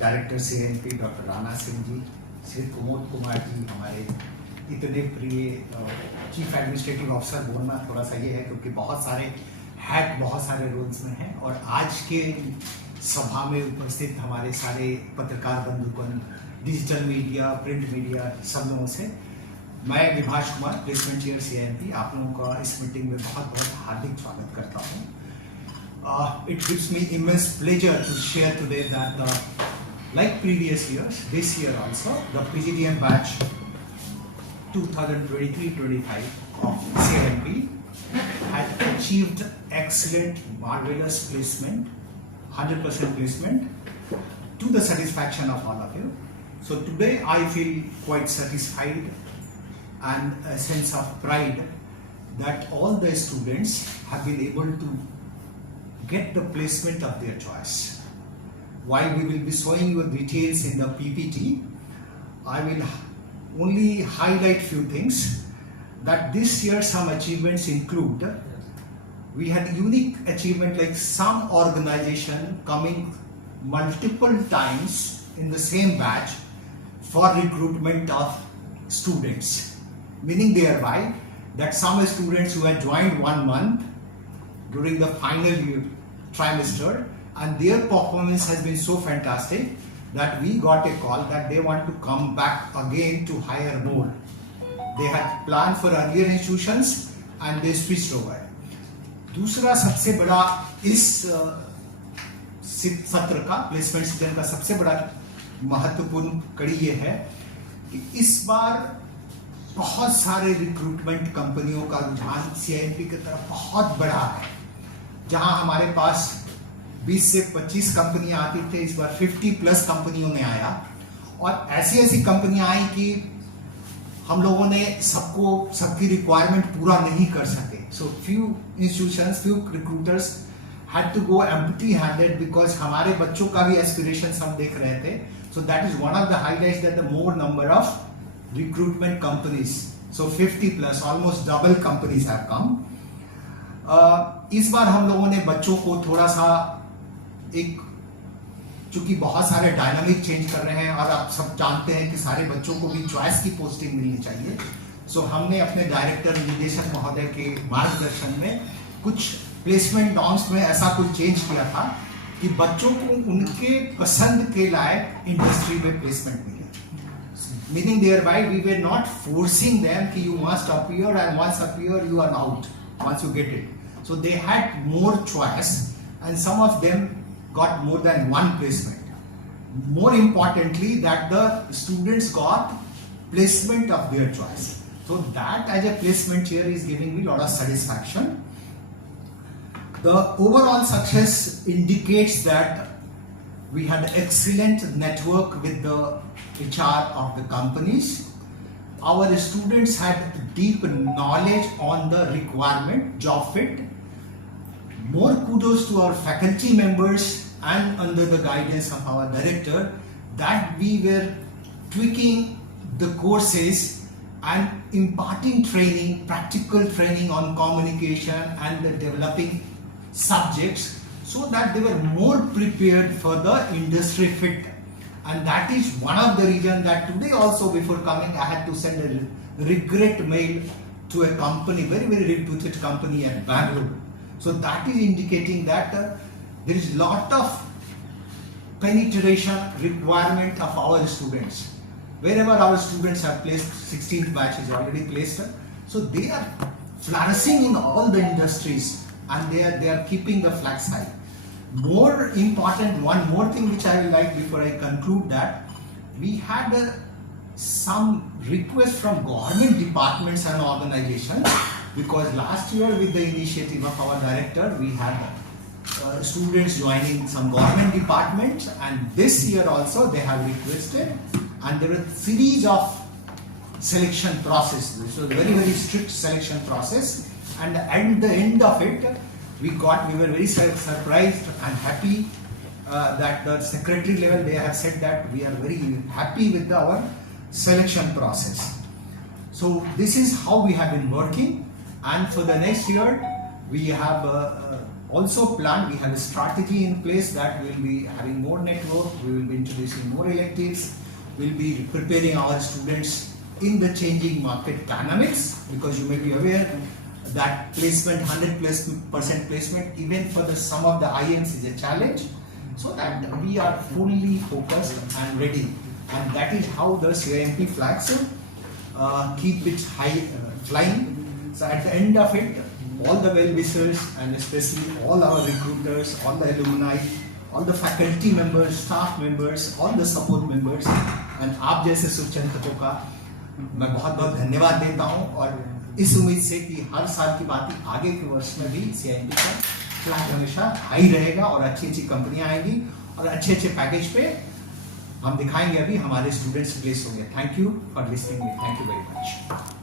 Director CNP doctor Rana Singh ji, Shri Kumod Kumar ji, हमारे इतने प्रिय चीफ एडमिनिस्ट्रेटिव ऑफिसर। बोलना थोड़ा सा ये है क्योंकि बहुत सारे हैट बहुत सारे रोल्स में हैं, और आज के सभा में उपस्थित हमारे सारे पत्रकार बंधुगण, डिजिटल मीडिया, प्रिंट मीडिया, सब लोगों से मैं Vibhash Kumar, placement chair CNP, आप लोगों का इस मीटिंग में बहुत बहुत हार्दिक स्वागत करता हूँ। It gives me immense pleasure to share today that like previous years, this year also, the PGDM batch 2023-25 of CNP had achieved excellent, marvelous placement, 100% placement to the satisfaction of all of you. So today I feel quite satisfied and a sense of pride that all the students have been able to get the placement of their choice. While we will be showing you details in the PPT, I will only highlight few things. That this year some achievements include, we had unique achievement like some organization coming multiple times in the same batch for recruitment of students, meaning thereby that some students who had joined 1 month during the final year trimester, and their performance has been so fantastic that we got a call that they want to come back again to hire more. They had planned for earlier institutions and they switched over. दूसरा सबसे बड़ा इस सत्र का, placement season का सबसे बड़ा महत्वपूर्ण कड़ी ये है कि इस बार बहुत सारे रिक्रूटमेंट कंपनियों का रुझान CNP की तरफ बहुत बड़ा है। जहां हमारे पास 20 से 25 कंपनियां आती थे, इस बार 50+ कंपनियों ने आया, और ऐसी कंपनियां आई कि हम लोगों ने सबकी रिक्वायरमेंट पूरा नहीं कर सके। So few institutions, few recruiters had to go empty handed because हमारे बच्चों का भी एस्पिरेशंस हम देख रहे थे। So that is one of the highlights that the more number of recruitment companies, so 50+, almost double companies have come. इस बार हम लोगों ने बच्चों को थोड़ा सा चूंकि बहुत सारे डायनामिक चेंज कर रहे हैं और आप सब जानते हैं कि सारे बच्चों को भी चॉइस की पोस्टिंग मिलनी चाहिए। सो हमने अपने डायरेक्टर निदेशक महोदय के मार्गदर्शन में कुछ प्लेसमेंट नॉर्म्स में ऐसा कुछ चेंज किया था कि बच्चों को उनके पसंद के लायक इंडस्ट्री में प्लेसमेंट मिले। Meaning thereby we were not forcing them कि you must appear, and once appear you are out once you get it. So they had more choice, and some of them got more than one placement. More importantly, that the students got placement of their choice. So that as a placement chair is giving me a lot of satisfaction. The overall success indicates that we had excellent network with the HR of the companies. Our students had deep knowledge on the requirement, job fit. More kudos to our faculty members and under the guidance of our director that we were tweaking the courses and imparting training, practical training on communication and the developing subjects, so that they were more prepared for the industry fit. And that is one of the reasons that today also before coming I had to send a regret mail to a company, very reputed company at Bangalore. So that is indicating that there is lot of penetration requirement of our students. Wherever our students have placed, 16th batch is already placed, so they are flourishing in all the industries and they are keeping the flags high. More important, one more thing which I will like before I conclude, that we had some requests from government departments and organizations, because last year with the initiative of our director we had students joining some government departments, and this year also they have requested, and there were series of selection process. So very strict selection process, and at the end of it we were very surprised and happy that the secretary level they have said that we are very happy with our selection process. So this is how we have been working, and for the next year we have also planned, we have a strategy in place that we will be having more network, we will be introducing more electives, we will be preparing our students in the changing market dynamics, because you may be aware that placement, 100% placement, even for some of the IMs is a challenge. So that we are fully focused and ready, and that is how the CIMT flags keep it high flying. So at the end of it, all the well-wishers and especially all our recruiters, all the alumni, all the faculty members, staff members, all the support members, and आप जैसे शुभचिंतकों का मैं बहुत बहुत धन्यवाद देता हूँ, और इस उम्मीद से कि हर साल की बात आगे के वर्ष में भी CIMT का फ्लैग हमेशा हाई रहेगा और अच्छी अच्छी कंपनियां आएंगी और अच्छे अच्छे पैकेज पे हम दिखाएंगे। अभी हमारे स्टूडेंट्स प्लेस होंगे। Thank you for listening me, thank you very much.